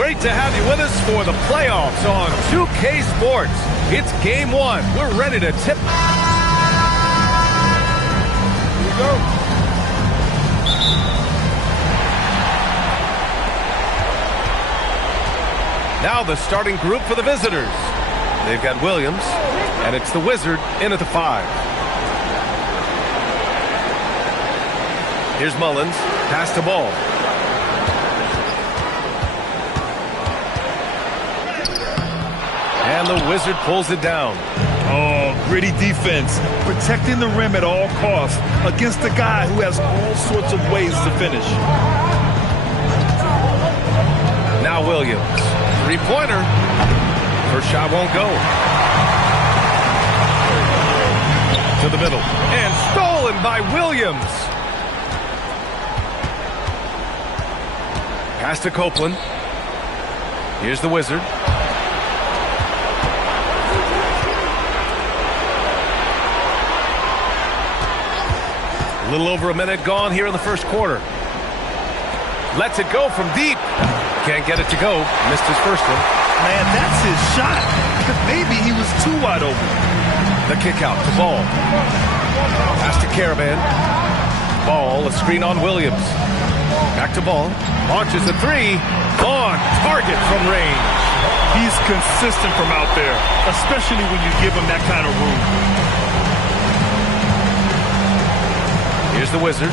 Great to have you with us for the playoffs on 2K Sports. It's game one. We're ready to tip. Here we go. Now the starting group for the visitors. They've got Williams, and it's the Wizard in at the 5. Here's Mullins, pass the ball. And the Wizard pulls it down. Oh, gritty defense. Protecting the rim at all costs against a guy who has all sorts of ways to finish. Now Williams. Three-pointer. First shot won't go. To the middle. And stolen by Williams. Pass to Copeland. Here's the Wizard. A little over a minute gone here in the first quarter. Lets it go from deep. Can't get it to go. Missed his first one. Man, that's his shot. Maybe he was too wide open. The kick out to Ball. Pass to Caravan. Ball, a screen on Williams. Back to Ball. Launches a three. On target from range. He's consistent from out there, especially when you give him that kind of room. Here's the Wizard.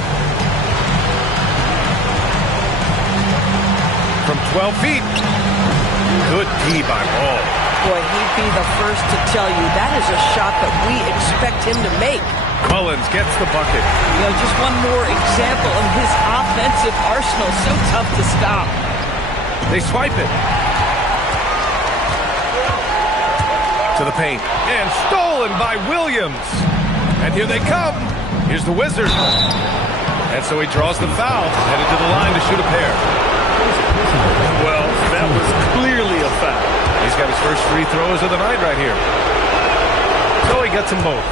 From 12 feet. Good D by Ball. Boy, he'd be the first to tell you that is a shot that we expect him to make. Mullins gets the bucket. You know, just one more example of his offensive arsenal. So tough to stop. They swipe it. To the paint. And stolen by Williams. And here they come. Here's the Wizard. And so he draws the foul. Headed to the line to shoot a pair. Well, that was clearly a foul. He's got his first free throws of the night right here. So he gets them both.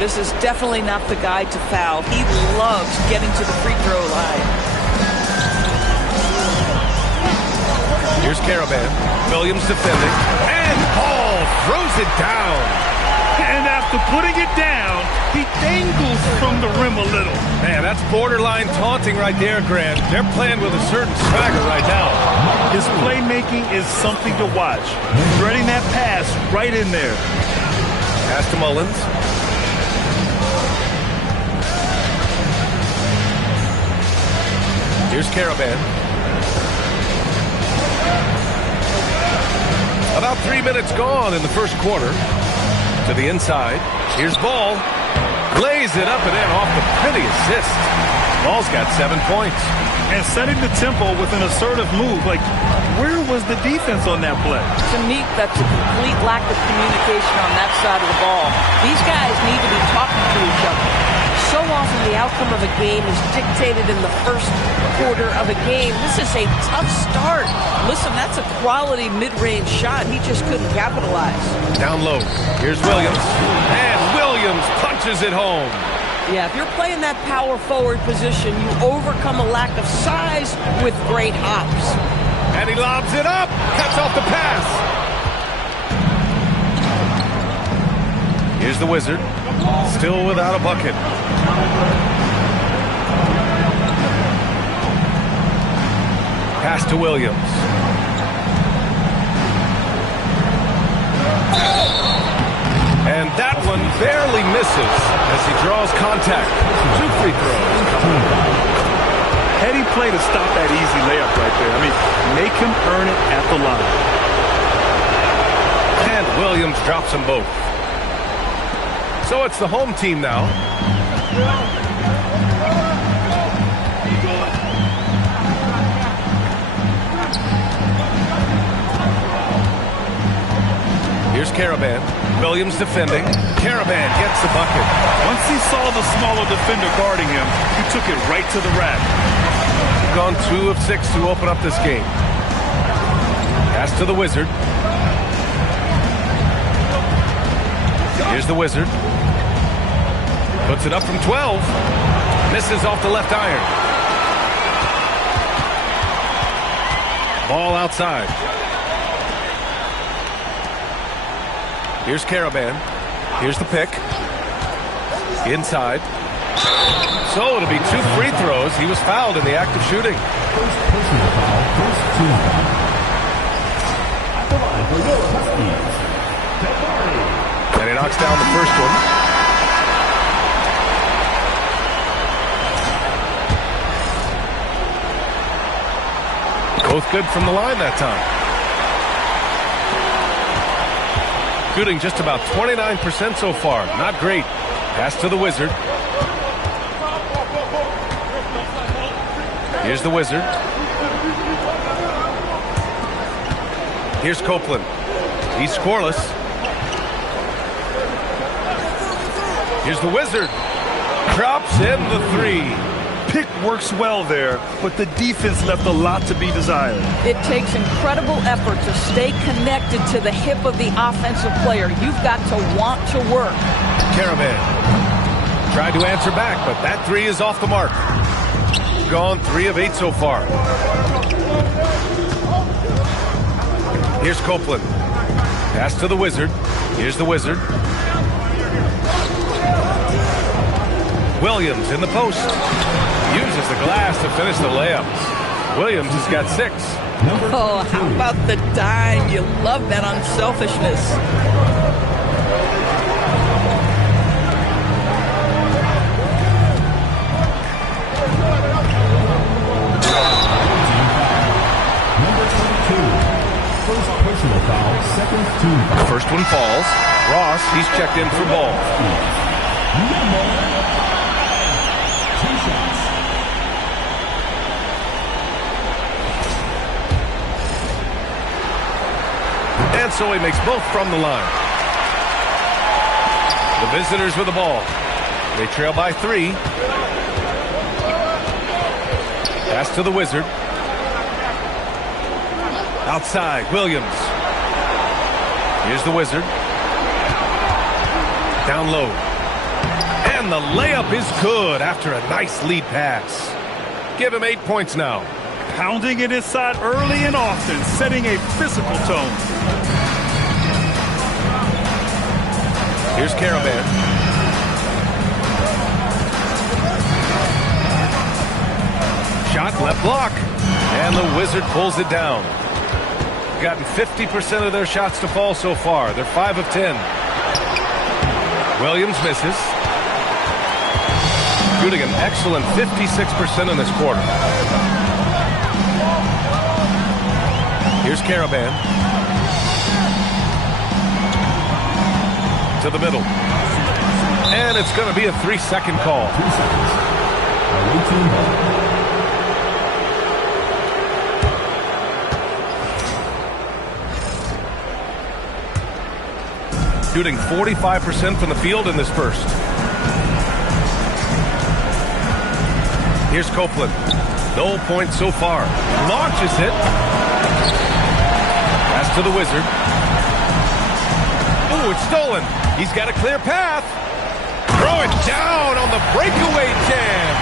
This is definitely not the guy to foul. He loves getting to the free throw line. Here's Caravan. Williams defending. And Ball throws it down. And after putting it down, he dangles from the rim a little. Man, that's borderline taunting right there, Grant. They're playing with a certain swagger right now. His playmaking is something to watch. Threading that pass right in there. Pass to Mullins. Here's Caravan. About 3 minutes gone in the first quarter. To the inside. Here's Ball. Lays it up and in off the pretty assist. Ball's got 7 points. And setting the tempo with an assertive move. Like, where was the defense on that play? To me, that's a complete lack of communication on that side of the ball. These guys need to be talking to each other. So often the outcome of a game is dictated in the first quarter of a game. This is a tough start. Listen, that's a quality mid-range shot. He just couldn't capitalize. Down low. Here's Williams. And Williams punches it home. Yeah, if you're playing that power forward position, you overcome a lack of size with great hops. And he lobs it up. Cuts off the pass. Here's the Wizard. Still without a bucket. Pass to Williams. And that one barely misses as he draws contact. 2 free throws. Heady play to stop that easy layup right there. I mean, make him earn it at the line. And Williams drops them both. So it's the home team now. Here's Caravan. Williams defending. Caravan gets the bucket. Once he saw the smaller defender guarding him, he took it right to the rack. Gone 2 of 6 to open up this game. Pass to the Wizard. Here's the Wizard. Puts it up from 12. Misses off the left iron. Ball outside. Here's Caravan. Here's the pick. Inside. So it'll be 2 free throws. He was fouled in the act of shooting. Personal foul, first team foul. At the line for your Huskies, And he knocks down the first one. Both good from the line that time. Shooting just about 29% so far. Not great. Pass to the Wizard. Here's the Wizard. Here's Copeland. He's scoreless. Here's the Wizard. Drops in the 3. Pick works well there, but the defense left a lot to be desired. It takes incredible effort to stay connected to the hip of the offensive player. You've got to want to work. Caravan tried to answer back, but that 3 is off the mark. Gone 3 of 8 so far. Here's Copeland. Pass to the Wizard. Here's the Wizard. Williams in the post. Uses the glass to finish the layups. Williams has got 6. Oh, how about the dime? You love that unselfishness. number 22. First personal foul, second team foul. First one falls. Ross, he's checked in for ball. Two shots. And so he makes both from the line. The visitors with the ball. They trail by 3. Pass to the Wizard. Outside, Williams. Here's the Wizard. Down low. And the layup is good after a nice lead pass. Give him 8 points now. Pounding it inside early and often, setting a physical tone. Here's Caravan. Shot left block. And the Wizard pulls it down. Gotten 50% of their shots to fall so far. They're 5 of 10. Williams misses. Shooting an excellent 56% in this quarter. Here's Caravan. To the middle. And it's going to be a 3-second call. 2 seconds. Away team ball. Shooting 45% from the field in this first. Here's Copeland. No points so far. Launches it. Pass to the Wizard. Ooh, it's stolen. He's got a clear path. Throw it down on the breakaway jam.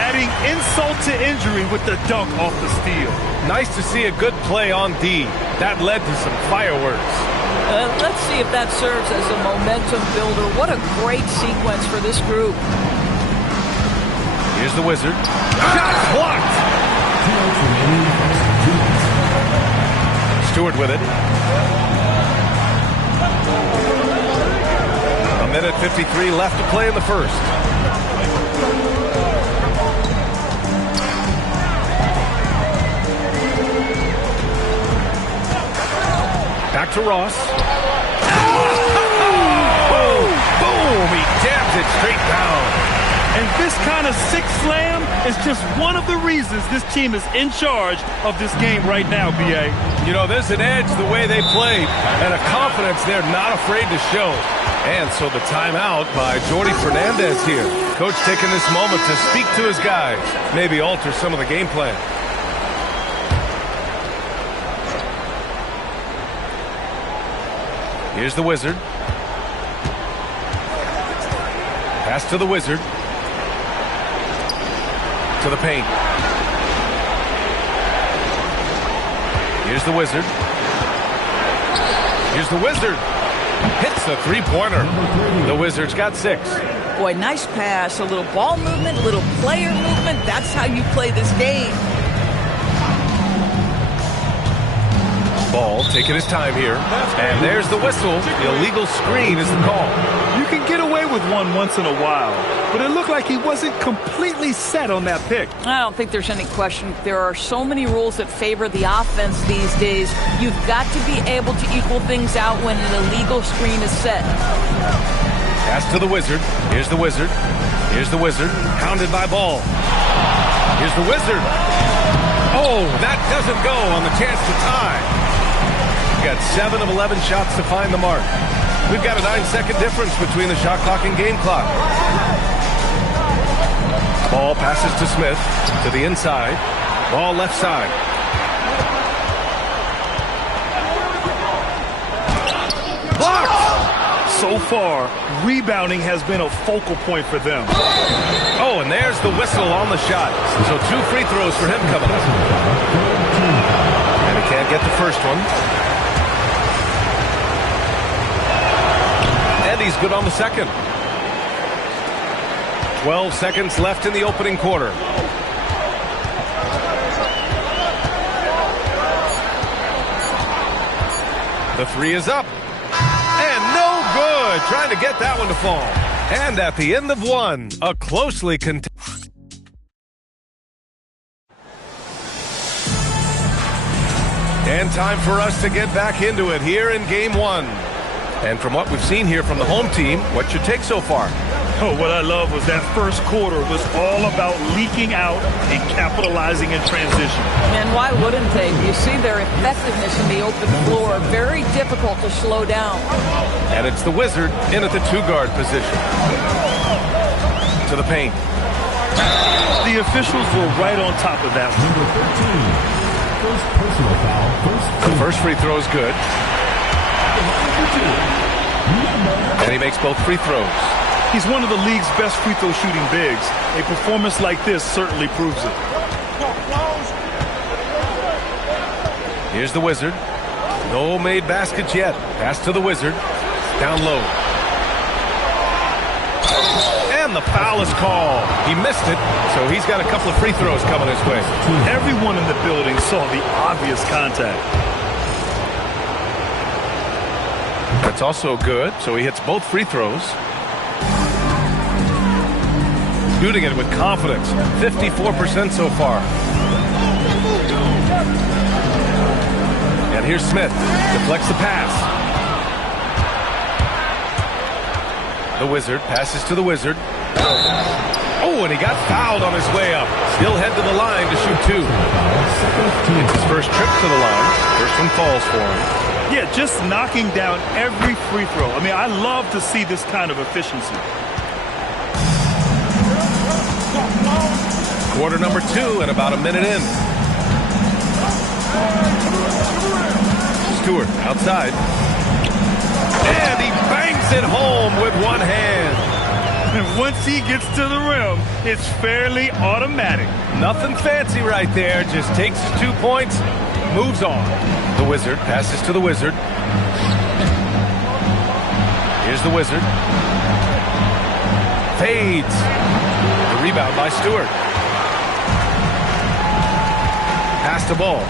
Adding insult to injury with the dunk off the steal. Nice to see a good play on D. That led to some fireworks. Let's see if that serves as a momentum builder. What a great sequence for this group. Here's the Wizard. Shot blocked. 2 minutes remaining. Stewart with it. A minute 53 left to play in the first. Back to Ross. Oh! Boom! He jams it straight down. And this kind of sick slam is just one of the reasons this team is in charge of this game right now, B.A. You know, there's an edge the way they played and a confidence they're not afraid to show. And so the timeout by Jordy Fernandez here. Coach taking this moment to speak to his guys, maybe alter some of the game plan. Here's the Wizard. Pass to the Wizard. To the paint. Here's the Wizard. Here's the Wizard. Hits the three-pointer. The Wizards got 6. Boy, nice pass. A little ball movement, little player movement. That's how you play this game. Ball taking his time here. And there's the whistle. The illegal screen is the call. You can get away with one once in a while, but it looked like he wasn't completely set on that pick. I don't think there's any question. There are so many rules that favor the offense these days. You've got to be able to equal things out when an illegal screen is set. Pass to the Wizard. Here's the Wizard. Here's the Wizard. Pounded by Ball. Here's the Wizard. Oh, that doesn't go on the chance to tie. Got 7 of 11 shots to find the mark. We've got a 9-second difference between the shot clock and game clock. Ball passes to Smith to the inside. Ball left side. Blocked! So far, rebounding has been a focal point for them. Oh, and there's the whistle on the shot. So 2 free throws for him coming up. And he can't get the first one. And he's good on the second. 12 seconds left in the opening quarter. The 3 is up. And no good. Trying to get that one to fall. And at the end of 1, a closely contested. And time for us to get back into it here in game 1. And from what we've seen here from the home team, what's your take so far? Oh, what I love was that first quarter was all about leaking out and capitalizing in transition. And why wouldn't they? You see their effectiveness in the open floor. Very difficult to slow down. And it's the Wizard in at the 2-guard position. To the paint. The officials were right on top of that. Number 13. First personal foul. The first free throw is good. And he makes both free throws. He's one of the league's best free throw shooting bigs. A performance like this certainly proves it. Here's the Wizard. No made baskets yet. Pass to the Wizard. Down low. And the foul is called. He missed it, so he's got a couple of free throws coming his way. Everyone in the building saw the obvious contact. That's also good, so he hits both free throws. Shooting it with confidence. 54% so far. And here's Smith. Deflects the pass. The Wizard passes to the Wizard. Oh, and he got fouled on his way up. He'll head to the line to shoot 2. It's his first trip to the line. First one falls for him. Yeah, just knocking down every free throw. I mean, I love to see this kind of efficiency. Quarter number 2 and about a minute in. Stewart outside. And he bangs it home with one hand. And once he gets to the rim, it's fairly automatic. Nothing fancy right there. Just takes his 2 points, moves on. The Wizard passes to the Wizard. Here's the Wizard. Fades. The rebound by Stewart. Pass to Ball.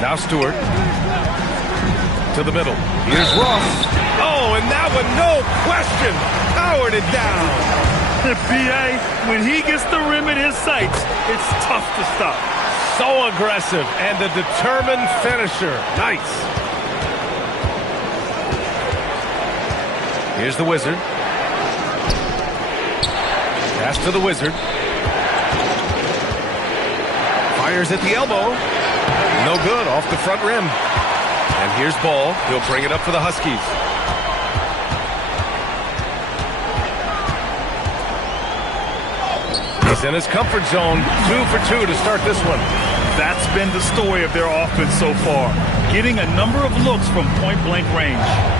Now Stewart. To the middle. Here's Ross. Oh, and that one, no question, powered it down. B.A., when he gets the rim in his sights, it's tough to stop. So aggressive and a determined finisher. Nice. Here's the Wizard. Pass to the Wizard. Fires at the elbow. No good, off the front rim. And here's Ball. He'll bring it up for the Huskies. He's in his comfort zone. 2 for 2 to start this one. That's been the story of their offense so far. Getting a number of looks from point-blank range.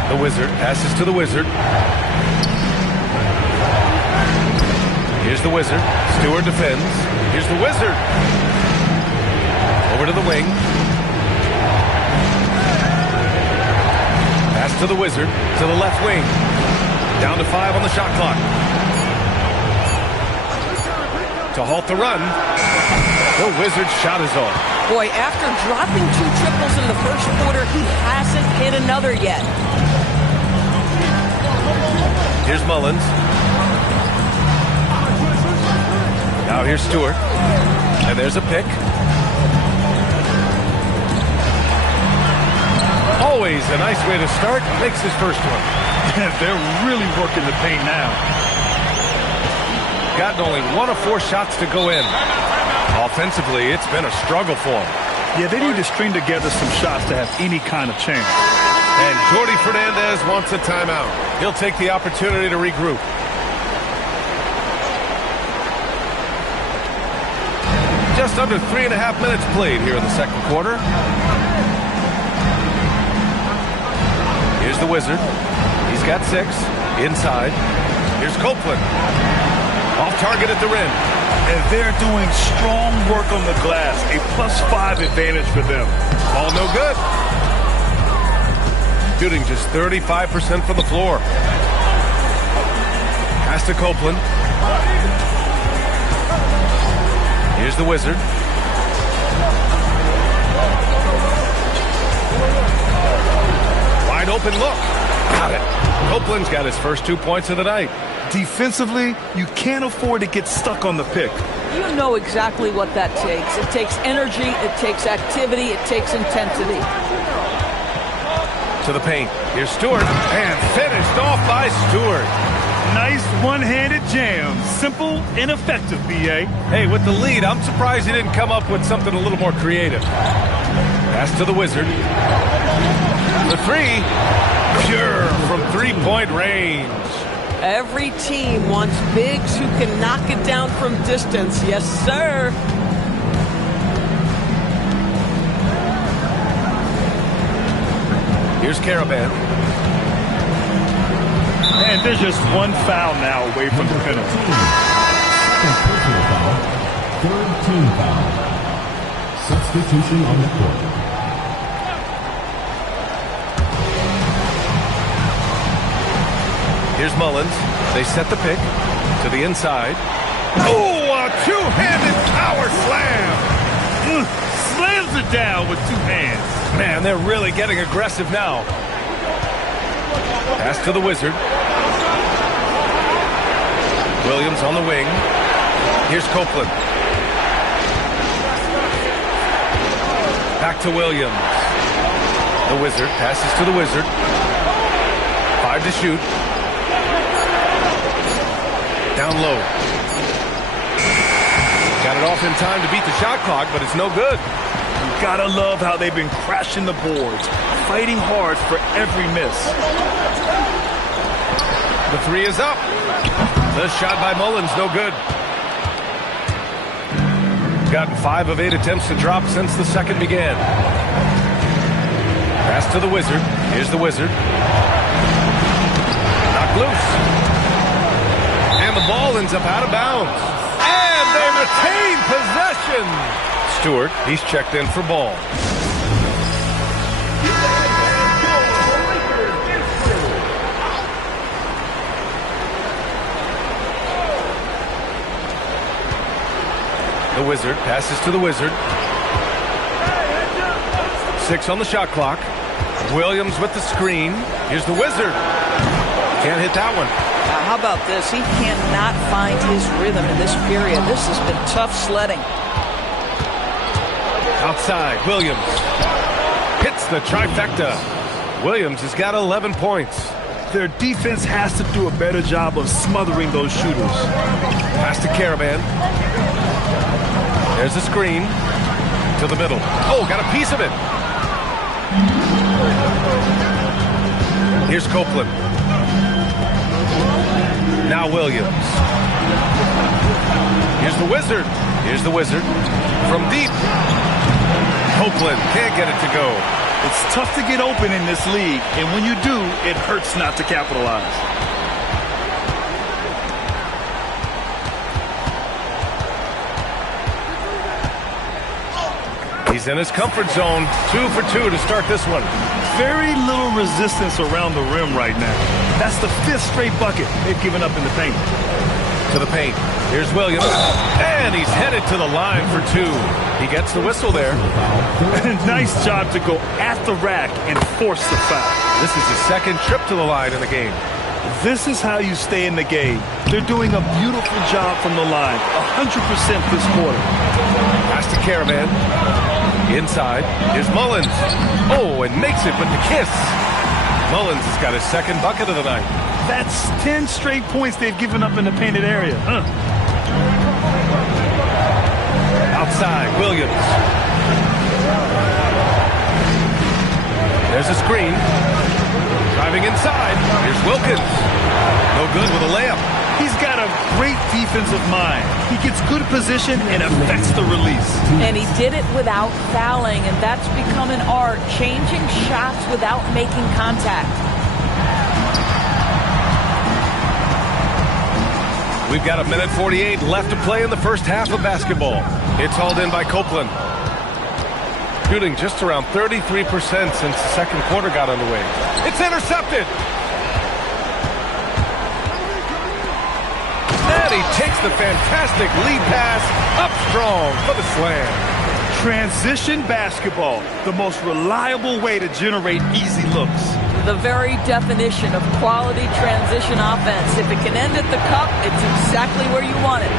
The Wizard passes to the Wizard. Here's the Wizard. Stewart defends. Here's the Wizard. Over to the wing. Pass to the Wizard, to the left wing. Down to 5 on the shot clock. To halt the run. The Wizard's shot is off. Boy, after dropping 2 triples in the first quarter, he hasn't hit another yet. Here's Mullins. Now here's Stewart. And there's a pick. Always a nice way to start. Makes his first one. They're really working the paint now. Gotten only 1 of 4 shots to go in. Offensively, it's been a struggle for him. Yeah, they need to string together some shots to have any kind of chance. And Jordi Fernandez wants a timeout. He'll take the opportunity to regroup. Just under 3.5 minutes played here in the second quarter. Here's the Wizard. He's got 6. Inside. Here's Copeland. Off target at the rim. And they're doing strong work on the glass. A +5 advantage for them. Ball no good. Shooting just 35% from the floor. Pass to Copeland. Here's the Wizard. Wide open look. Got it. Copeland's got his first 2 points of the night. Defensively, you can't afford to get stuck on the pick. You know exactly what that takes. It takes energy, it takes activity, it takes intensity. To the paint. Here's Stewart. And finished off by Stewart. Nice one-handed jam. Simple and effective, B.A. Hey, with the lead, I'm surprised he didn't come up with something a little more creative. Pass to the Wizard. The 3. Pure from 3-point range. Every team wants bigs who can knock it down from distance. Yes, sir. Here's Caravan. And there's just 1 foul now away from the penalty. Second personal foul. Third team foul. Substitution on the court. Here's Mullins. They set the pick to the inside. Oh, a two-handed power slam. Slams it down with 2 hands. Man, they're really getting aggressive now. Pass to the Wizard. Williams on the wing. Here's Copeland. Back to Williams. The Wizard passes to the Wizard. 5 to shoot. Down low. Got it off in time to beat the shot clock, but it's no good. You gotta love how they've been crashing the boards, fighting hard for every miss. The 3 is up. The shot by Mullins, no good. Gotten 5 of 8 attempts to drop since the second began. Pass to the Wizard. Here's the Wizard. Knocked loose. And the ball ends up out of bounds. And they retain possession. Stewart, he's checked in for ball. The Wizard passes to the Wizard. 6 on the shot clock. Williams with the screen. Here's the Wizard. Can't hit that one. How about this? He cannot find his rhythm in this period. This has been tough sledding. Outside, Williams. Hits the trifecta. Williams has got 11 points. Their defense has to do a better job of smothering those shooters. Pass to Caravan. There's a screen. To the middle. Oh, got a piece of it. Here's Copeland. Now Williams. Here's the Wizard. Here's the Wizard. From deep. Copeland can't get it to go. It's tough to get open in this league, and when you do, it hurts not to capitalize. He's in his comfort zone. 2 for 2 to start this one. Very little resistance around the rim right now. That's the 5th straight bucket they've given up in the paint. To the paint. Here's Williams. And he's headed to the line for 2. He gets the whistle there. Nice job to go at the rack and force the foul. This is his second trip to the line in the game. This is how you stay in the game. They're doing a beautiful job from the line. 100% this quarter. Pass to Caravan. Inside. Here's Mullins. Oh, and makes it with the kiss. Mullins has got his second bucket of the night. That's 10 straight points they've given up in the painted area. Outside, Williams. There's a screen. Driving inside. Here's Wilkins. No good with a layup. He's got a great defensive mind. He gets good position and affects the release. And he did it without fouling, and that's become an art, changing shots without making contact. We've got 1:48 left to play in the first half of basketball. It's hauled in by Copeland. Shooting just around 33% since the second quarter got underway. It's intercepted. And he takes the fantastic lead pass up strong for the slam. Transition basketball, the most reliable way to generate easy looks. The very definition of quality transition offense. If it can end at the cup, it's exactly where you want it.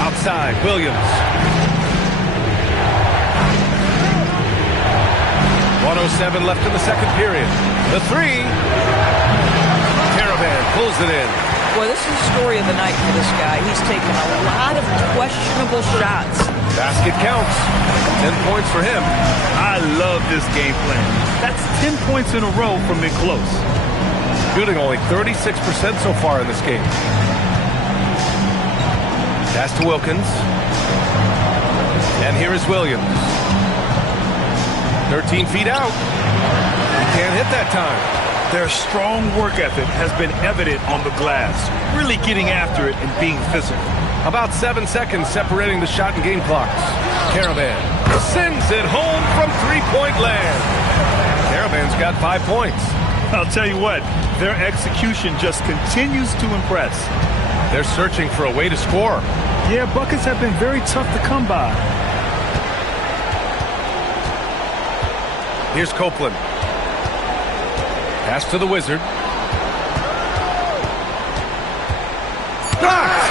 Outside, Williams. 1:07 left in the second period. The three. Caravan pulls it in. Boy, this is the story of the night for this guy. He's taken a lot of questionable shots. Basket counts. 10 points for him. I love this game plan. That's 10 points in a row from it close. Shooting only 36% so far in this game. Pass to Wilkins. And here is Williams. 13 feet out. He can't hit that time. Their strong work ethic has been evident on the glass, really getting after it and being physical. About 7 seconds separating the shot and game clocks. Caravan sends it home from three-point land. Caravan's got 5 points. I'll tell you what, their execution just continues to impress. They're searching for a way to score. Yeah, buckets have been very tough to come by. Here's Copeland. Pass to the Wizard. Blocked!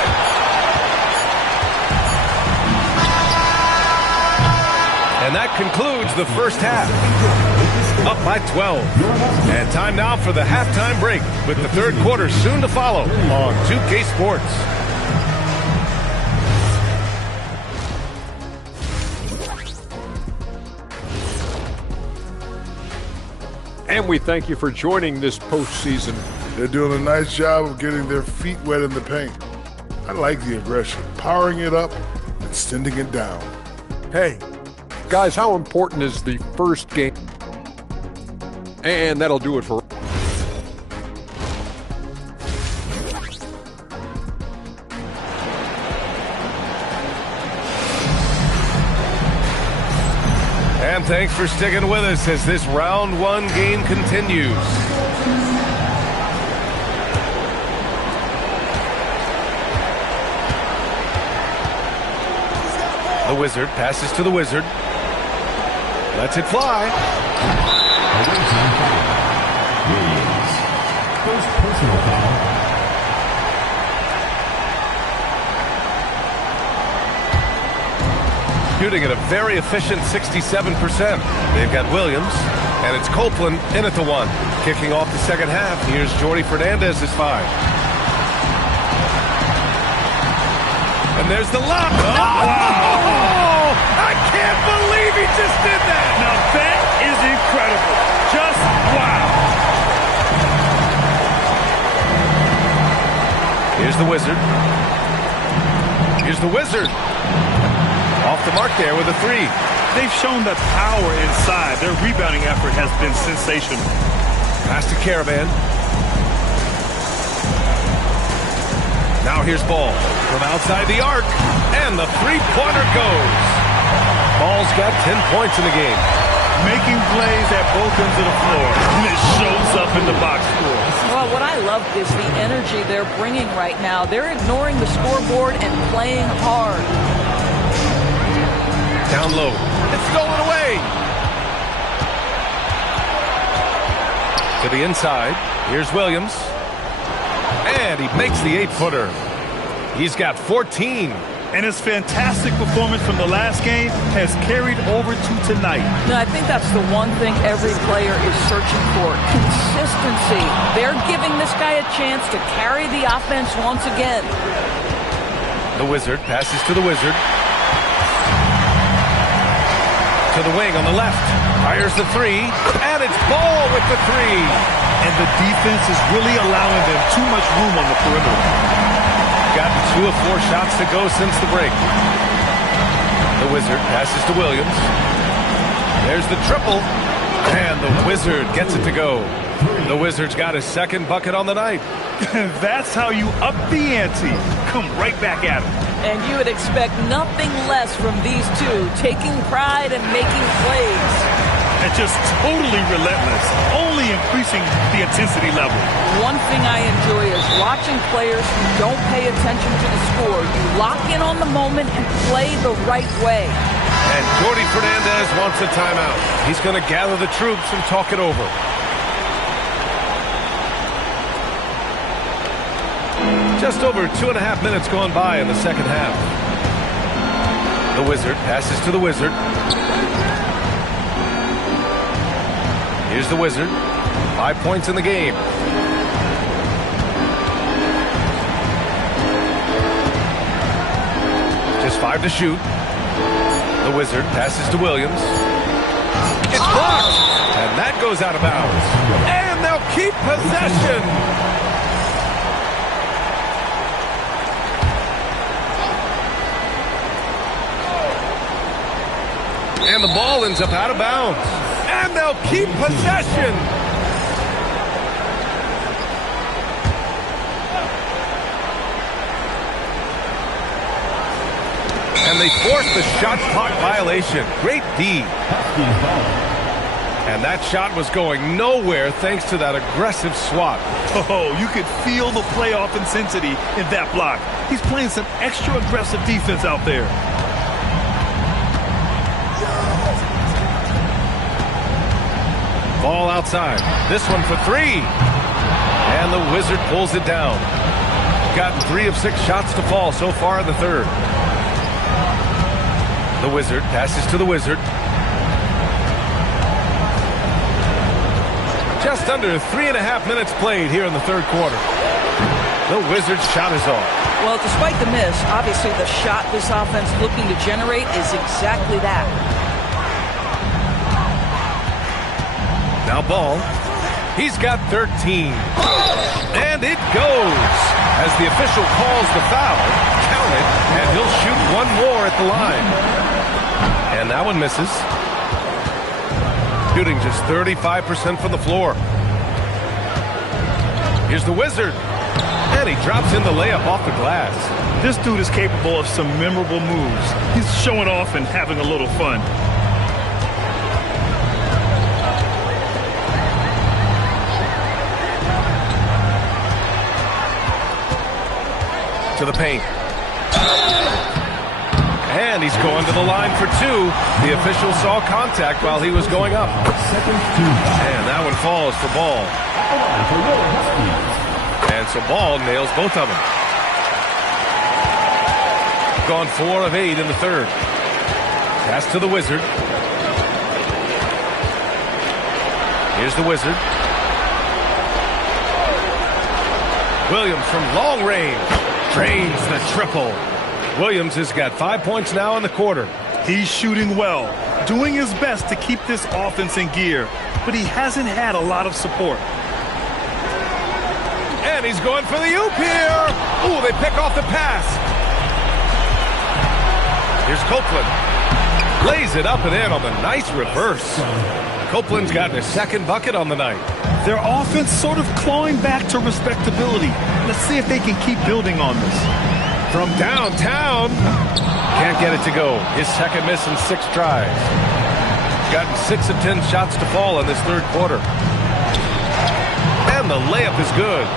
And that concludes the first half. Up by 12. And time now for the halftime break with the third quarter soon to follow on 2K Sports. And we thank you for joining this postseason. They're doing a nice job of getting their feet wet in the paint. I like the aggression, powering it up and sending it down. Hey, guys, how important is the first game? And that'll do it for... And thanks for sticking with us as this round one game continues. The Wizard passes to the Wizard. Lets it fly. Williams. First personal foul. Shooting at a very efficient 67%. They've got Williams, and it's Copeland in at the one. Kicking off the second half, here's Jordy Fernandez's 5. And there's the lob. Oh! I can't believe he just did that. Now that is incredible. Just wow. Here's the Wizard. Here's the Wizard. Off the mark there with a 3. They've shown that power inside. Their rebounding effort has been sensational. Pass to Caravan. Now here's Ball from outside the arc, and the three-pointer goes. Ball's got 10 points in the game. Making plays at both ends of the floor, and it shows up in the box score. Well, what I love is the energy they're bringing right now. They're ignoring the scoreboard and playing hard. Down low. It's stolen away. To the inside. Here's Williams. And he makes the 8-footer. He's got 14. And his fantastic performance from the last game has carried over to tonight. No, I think that's the one thing every player is searching for. Consistency. They're giving this guy a chance to carry the offense once again. The Wizard passes to the Wizard. To the wing on the left. Fires the 3. And it's Ball with the 3. And the defense is really allowing them too much room on the perimeter. Gotten 2 of 4 shots to go since the break. The Wizard passes to Williams. There's the triple. And the Wizard gets it to go. The Wizard's got his second bucket on the night. That's how you up the ante. Come right back at him. And you would expect nothing less from these two, taking pride and making plays. And just totally relentless, only increasing the intensity level. One thing I enjoy is watching players who don't pay attention to the score. You lock in on the moment and play the right way. And Jordi Fernandez wants a timeout. He's going to gather the troops and talk it over. Just over 2.5 minutes gone by in the second half. The Wizard passes to the Wizard. Here's the Wizard. 5 points in the game. Just 5 to shoot. The Wizard passes to Williams. It's blocked! And that goes out of bounds. And they'll keep possession! And the ball ends up out of bounds. And they'll keep possession. And they force the shot clock violation. Great D. And that shot was going nowhere thanks to that aggressive swat. Oh, you could feel the playoff intensity in that block. He's playing some extra aggressive defense out there. Ball outside. This one for 3. And the Wizard pulls it down. Gotten 3 of 6 shots to fall so far in the third. The Wizard passes to the Wizard. Just under 3.5 minutes played here in the third quarter. The Wizard's shot is off. Well, despite the miss, obviously the shot this offense looking to generate is exactly that. Now Ball. He's got 13. And it goes. As the official calls the foul, count it, and he'll shoot one more at the line. And that one misses. Shooting just 35% from the floor. Here's the Wizard. And he drops in the layup off the glass. This dude is capable of some memorable moves. He's showing off and having a little fun. To the paint. And he's going to the line for 2. The official saw contact while he was going up. And that one falls for Ball. And so Ball nails both of them. Gone 4 of 8 in the third. Pass to the Wizard. Here's the Wizard. Williams from long range. Drains the triple. Williams has got 5 points now in the quarter. He's shooting well, doing his best to keep this offense in gear, but he hasn't had a lot of support. And he's going for the oop here. Ooh, they pick off the pass. Here's Copeland. Lays it up and in on the nice reverse. Copeland's gotten his second bucket on the night. Their offense sort of clawing back to respectability. Let's see if they can keep building on this. From downtown. Can't get it to go. His second miss in 6 tries. Gotten 6 of 10 shots to fall in this third quarter. And the layup is good.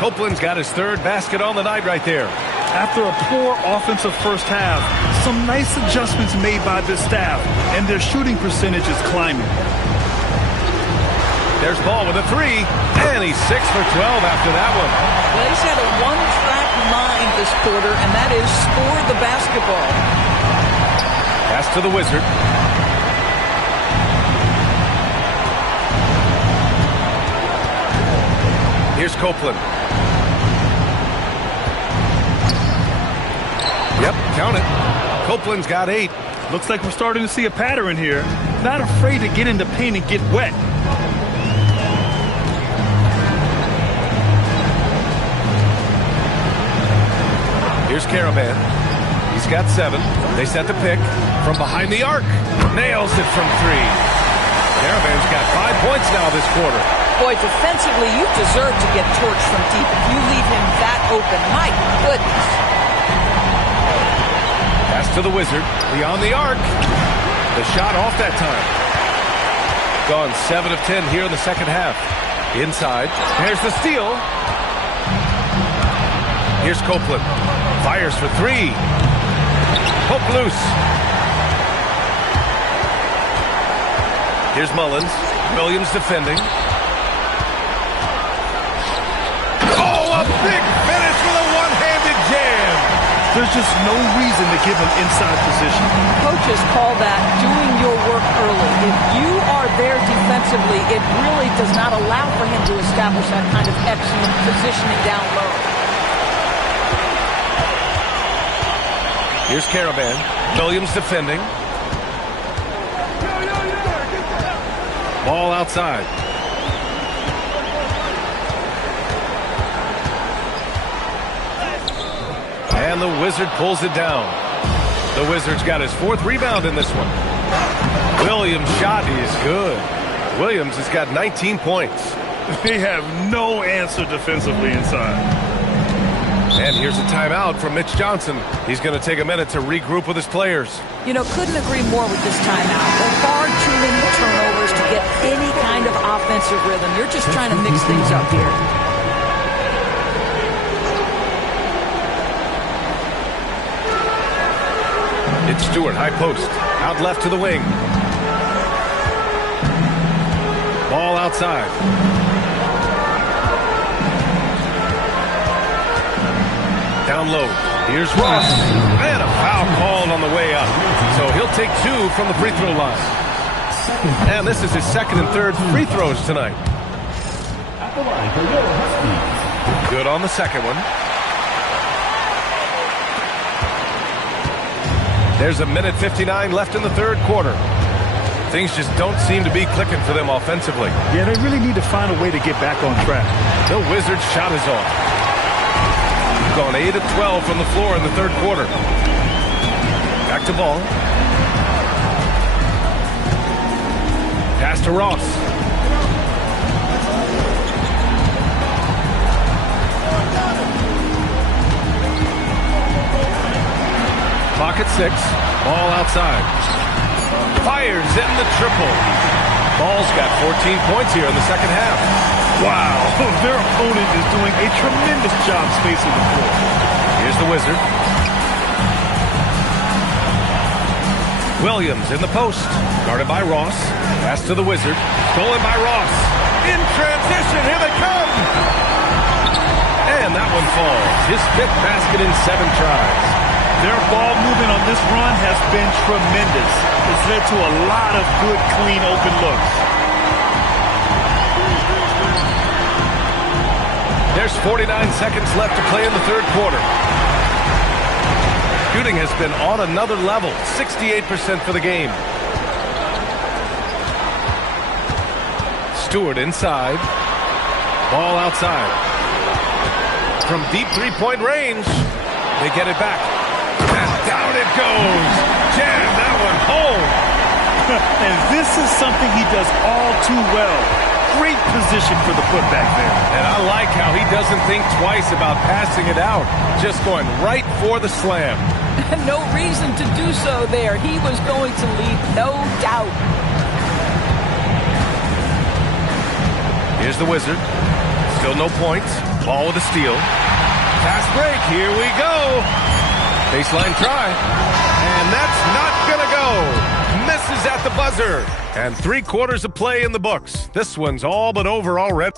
Copeland's got his third basket on the night right there. After a poor offensive first half, some nice adjustments made by this staff, and their shooting percentage is climbing. There's Ball with a 3, and he's 6 for 12 after that one. Well, he's had a one-track mind this quarter, and that is score the basketball. Pass to the Wizard. Here's Copeland. Yep, count it. Copeland's got 8. Looks like we're starting to see a pattern here. Not afraid to get in the paint and get wet. Here's Caravan. He's got 7. They set the pick from behind the arc. Nails it from 3. Caravan's got 5 points now this quarter. Boy, defensively, you deserve to get torched from deep if you leave him that open. My goodness. Pass to the Wizard. Beyond the arc. The shot off that time. Gone 7 of 10 here in the second half. Inside. There's the steal. Here's Copeland. Fires for 3. Poke loose. Here's Mullins. Williams defending. Oh, a big finish with a one-handed jam. There's just no reason to give him inside position. Coaches call that doing your work early. If you are there defensively, it really does not allow for him to establish that kind of excellent positioning down low. Here's Caravan. Williams defending. Ball outside. And the Wizard pulls it down. The Wizard's got his 4th rebound in this one. Williams' shot is good. Williams has got 19 points. They have no answer defensively inside. And here's a timeout from Mitch Johnson. He's going to take a minute to regroup with his players. You know, couldn't agree more with this timeout. They're far too many turnovers to get any kind of offensive rhythm. You're just trying to mix things up here. It's Stewart, high post. Out left to the wing. Ball outside. Down low. Here's Ross. And a foul called on the way up. So he'll take 2 from the free throw line. And this is his 2nd and 3rd free throws tonight. Good on the 2nd one. There's a minute 59 left in the 3rd quarter. Things just don't seem to be clicking for them offensively. Yeah, they really need to find a way to get back on track. The Wizards' shot is off. Gone 8 of 12 from the floor in the 3rd quarter. Back to Ball. Pass to Ross. Clock at 6. Ball outside. Fires in the triple. Ball's got 14 points here in the second half. Wow, their opponent is doing a tremendous job spacing the floor. Here's the Wizard. Williams in the post. Guarded by Ross. Pass to the Wizard. Stolen by Ross. In transition, here they come! And that one falls. His 5th basket in 7 tries. Their ball movement on this run has been tremendous. It's led to a lot of good, clean, open looks. There's 49 seconds left to play in the 3rd quarter. Shooting has been on another level, 68% for the game. Stewart inside. Ball outside. From deep 3-point range, they get it back. And down it goes. Jam that one home. And this is something he does all too well. Great position for the putback there. And I like how he doesn't think twice about passing it out. Just going right for the slam. No reason to do so there. He was going to lead, no doubt. Here's the Wizard. Still no points. Ball with a steal. Fast break. Here we go. Baseline try. And that's not going to go. Misses at the buzzer. And 3/4 of play in the books. This one's all but over already.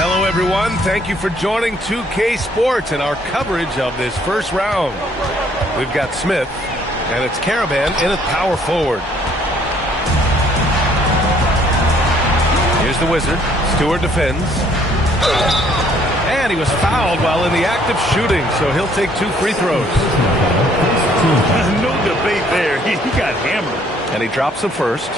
Hello, everyone. Thank you for joining 2K Sports and our coverage of this first round. We've got Smith, and it's Caravan in at power forward. Here's the Wizard. Stewart defends. And he was fouled while in the act of shooting, so he'll take 2 free throws. No debate there. He got hammered. And he drops the first.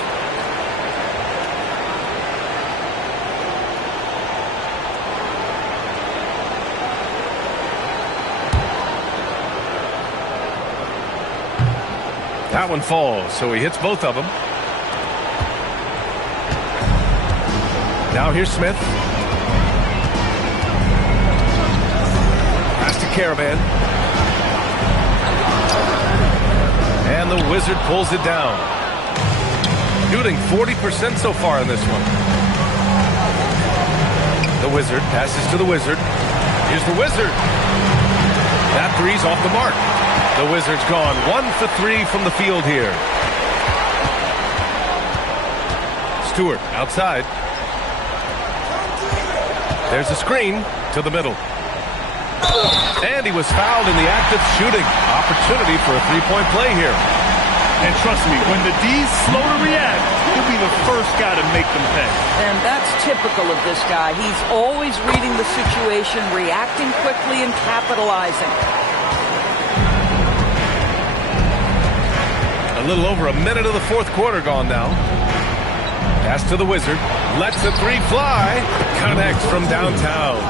That one falls, so he hits both of them. Now here's Smith. Pass to Caravan. And the Wizard pulls it down. Shooting 40% so far in this one. The Wizard passes to the Wizard. Here's the Wizard. That three's off the mark. The Wizards gone 1 for 3 from the field here. Stewart outside. There's a screen to the middle. And he was fouled in the act of shooting. Opportunity for a 3-point play here. And trust me, when the D's slow to react, he'll be the first guy to make them pay. And that's typical of this guy. He's always reading the situation, reacting quickly, and capitalizing. A little over a minute of the 4th quarter gone now. Pass to the Wizard. Lets the 3 fly. Connects from downtown.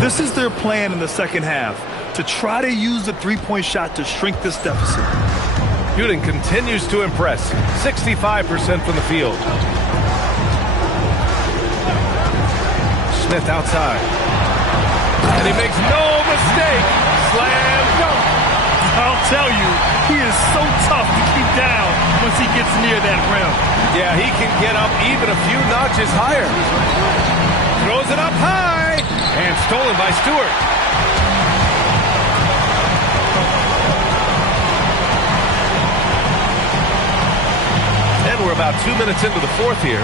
This is their plan in the second half, to try to use the 3-point shot to shrink this deficit. Shooting continues to impress. 65% from the field. Smith outside. And he makes no mistake. Slam dunk. I'll tell you, he is so tough to keep down once he gets near that rim. Yeah, he can get up even a few notches higher. Throws it up high. And stolen by Stewart. And we're about 2 minutes into the 4th here.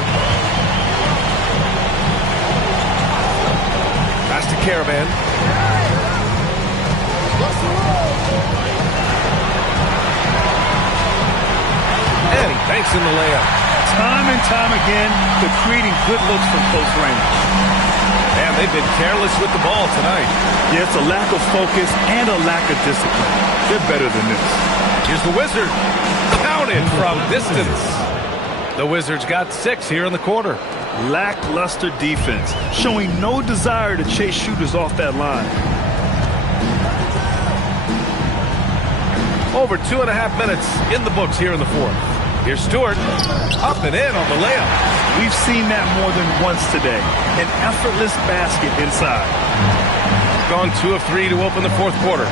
Pass to Caravan. And he banks in the layup. Time and time again, they're creating good looks from close range. And they've been careless with the ball tonight. Yeah, it's a lack of focus and a lack of discipline. They're better than this. Here's the Wizard. Counted from distance. The Wizards got 6 here in the quarter. Lackluster defense, showing no desire to chase shooters off that line. Over 2.5 minutes in the books here in the 4th. Here's Stewart. Up and in on the layup. We've seen that more than once today. An effortless basket inside. Gone 2 of 3 to open the 4th quarter.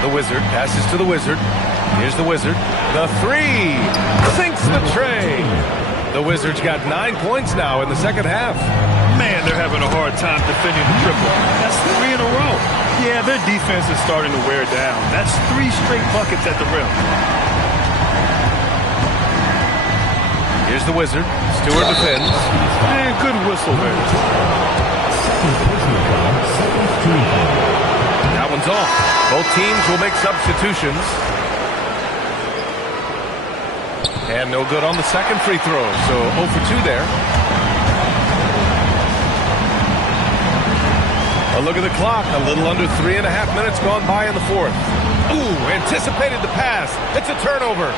The Wizard passes to the Wizard. Here's the Wizard. The 3 sinks the tray. The Wizards got 9 points now in the second half. Man, they're having a hard time defending the triple. That's 3 in a row. Yeah, their defense is starting to wear down. That's 3 straight buckets at the rim. Here's the Wizard. Stewart defends. Man, good whistle there. That one's off. Both teams will make substitutions. And no good on the second free throw, so 0 for 2 there. A look at the clock. A little under 3.5 minutes gone by in the 4th. Ooh, anticipated the pass. It's a turnover.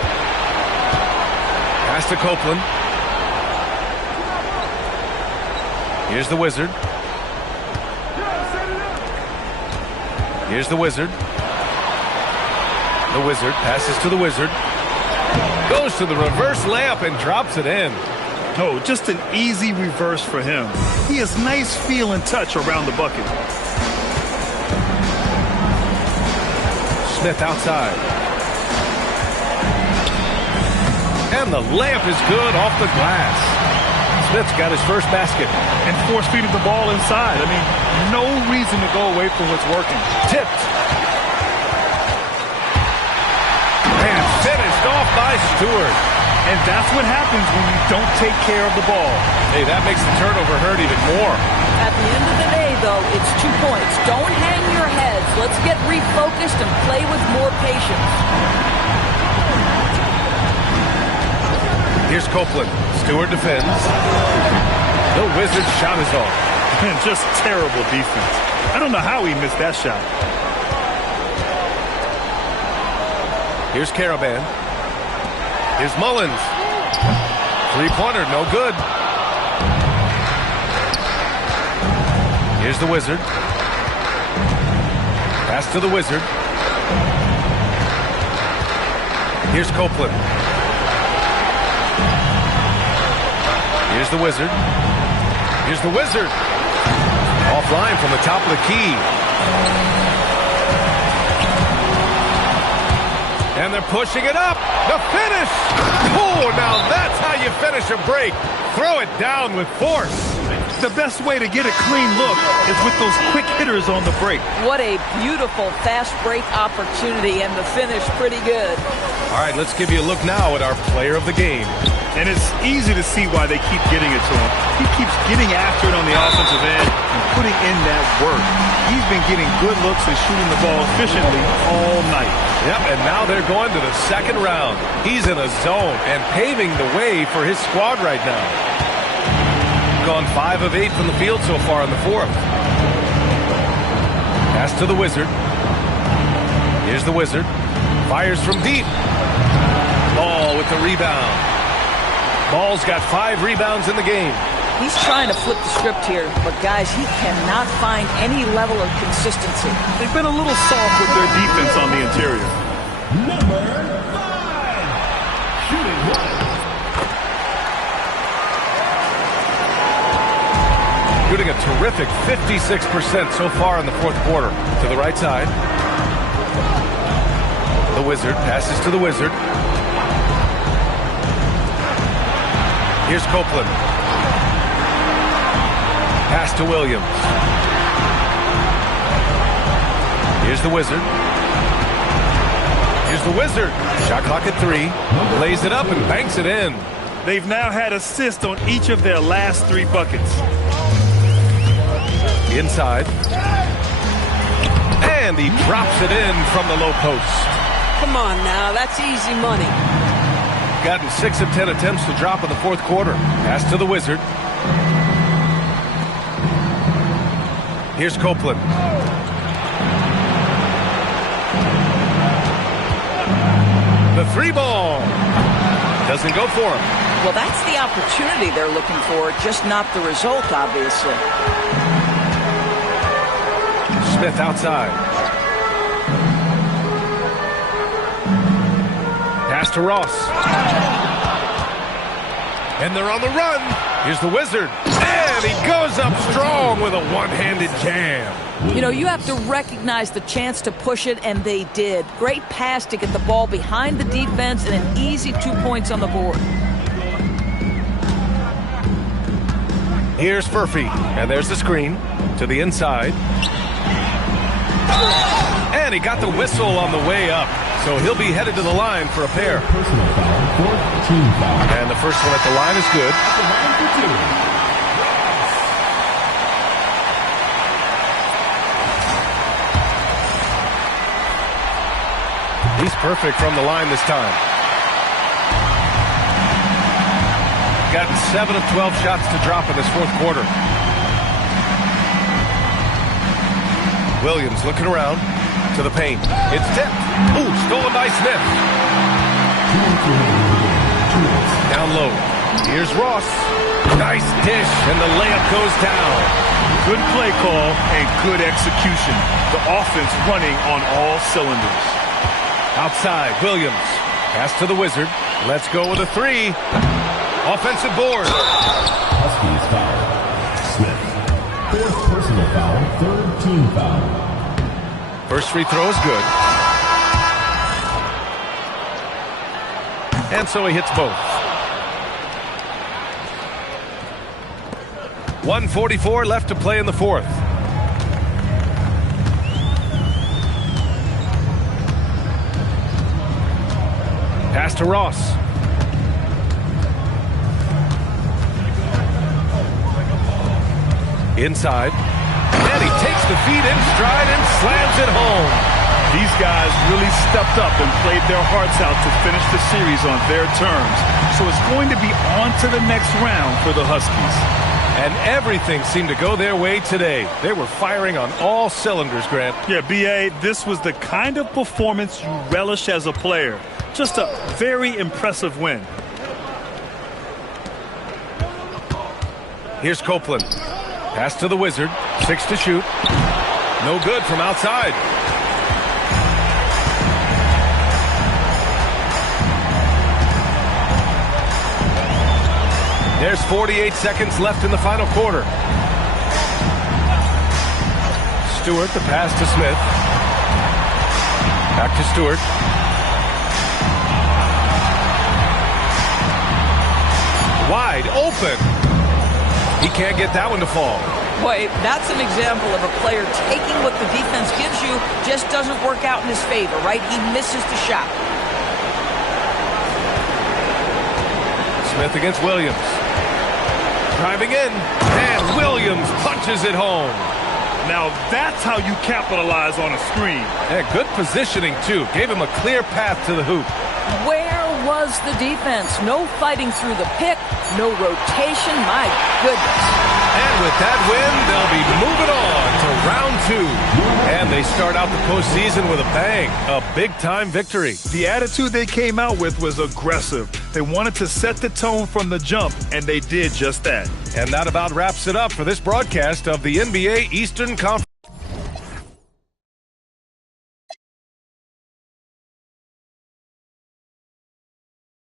Pass to Copeland. Here's the Wizard. Here's the Wizard. The Wizard passes to the Wizard. Goes to the reverse layup and drops it in. Oh, just an easy reverse for him. He has nice feel and touch around the bucket. Smith outside. And the layup is good off the glass. Smith's got his first basket. And force-feeding the ball inside. I mean, no reason to go away from what's working. Tipped. And finished off by Stewart. And that's what happens when you don't take care of the ball. Hey, that makes the turnover hurt even more. At the end of the day, though, it's 2 points. Don't hang your heads. Let's get refocused and play with more patience. Here's Copeland. Stewart defends. The Wizards' shot is off. And just terrible defense. I don't know how he missed that shot. Here's Caravan. Here's Mullins. Three-pointer, no good. Here's the Wizard. Pass to the Wizard. Here's Copeland. Here's the Wizard. Here's the Wizard. Offline from the top of the key. And they're pushing it up. The finish. Oh, now that's how you finish a break. Throw it down with force. The best way to get a clean look is with those quick hitters on the break. What a beautiful fast break opportunity, and the finish pretty good. All right, let's give you a look now at our player of the game. And it's easy to see why they keep getting it to him. He keeps getting after it on the offensive end and putting in that work. He's been getting good looks and shooting the ball efficiently all night. Yep, and now they're going to the second round. He's in a zone and paving the way for his squad right now. Gone 5 of 8 from the field so far in the fourth. Pass to the Wizard. Here's the Wizard. Fires from deep. Ball with the rebound. Ball's got 5 rebounds in the game. He's trying to flip the script here, but guys, he cannot find any level of consistency. They've been a little soft with their defense on the interior. Number 5. Shooting one. Shooting a terrific 56% so far in the fourth quarter. To the right side. The Wizard passes to the Wizard. Here's Copeland. Pass to Williams. Here's the Wizard. Here's the Wizard. Shot clock at 3. Lays it up and banks it in. They've now had assists on each of their last 3 buckets. Inside. And he drops it in from the low post. Come on now, that's easy money. Gotten 6 of 10 attempts to drop in the fourth quarter. Pass to the Wizard. Here's Copeland. The 3-ball. Doesn't go for him. Well, that's the opportunity they're looking for, just not the result, obviously. Smith outside. Pass to Ross. And they're on the run. Here's the Wizard. And he goes up strong with a one-handed jam. You know, you have to recognize the chance to push it, and they did. Great pass to get the ball behind the defense and an easy 2 points on the board. Here's Furphy. And there's the screen to the inside. And he got the whistle on the way up. So he'll be headed to the line for a pair. Personal foul, 14 foul. And the first one at the line is good. He's perfect from the line this time. Gotten 7 of 12 shots to drop in this fourth quarter. Williams looking around to the paint. It's tipped. Ooh, stolen by Smith. Down low. Here's Ross. Nice dish, and the layup goes down. Good play call and good execution. The offense running on all cylinders. Outside, Williams. Pass to the Wizard. Let's go with a three. Offensive board. Huskies foul. Smith. Fourth personal foul. Third team foul. First free throw is good. And so he hits both. 1:44 left to play in the fourth. Pass to Ross. Inside. And he takes the feet in stride and slams it home. These guys really stepped up and played their hearts out to finish the series on their terms. So it's going to be on to the next round for the Huskies. And everything seemed to go their way today. They were firing on all cylinders, Grant. Yeah, B.A., this was the kind of performance you relish as a player. Just a very impressive win. Here's Copeland. Pass to the Wizard. 6 to shoot. No good from outside. There's 48 seconds left in the final quarter. Stewart, the pass to Smith. Back to Stewart. Wide open. He can't get that one to fall. Boy, that's an example of a player taking what the defense gives you, just doesn't work out in his favor, right? He misses the shot. Smith against Williams. Driving in, and Williams punches it home. Now that's how you capitalize on a screen. Yeah, good positioning, too. Gave him a clear path to the hoop. Where was the defense? No fighting through the pick, no rotation. My goodness. And with that win, they'll be moving on to round 2. And they start out the postseason with a bang. A big-time victory. The attitude they came out with was aggressive. They wanted to set the tone from the jump, and they did just that. And that about wraps it up for this broadcast of the NBA Eastern Conference.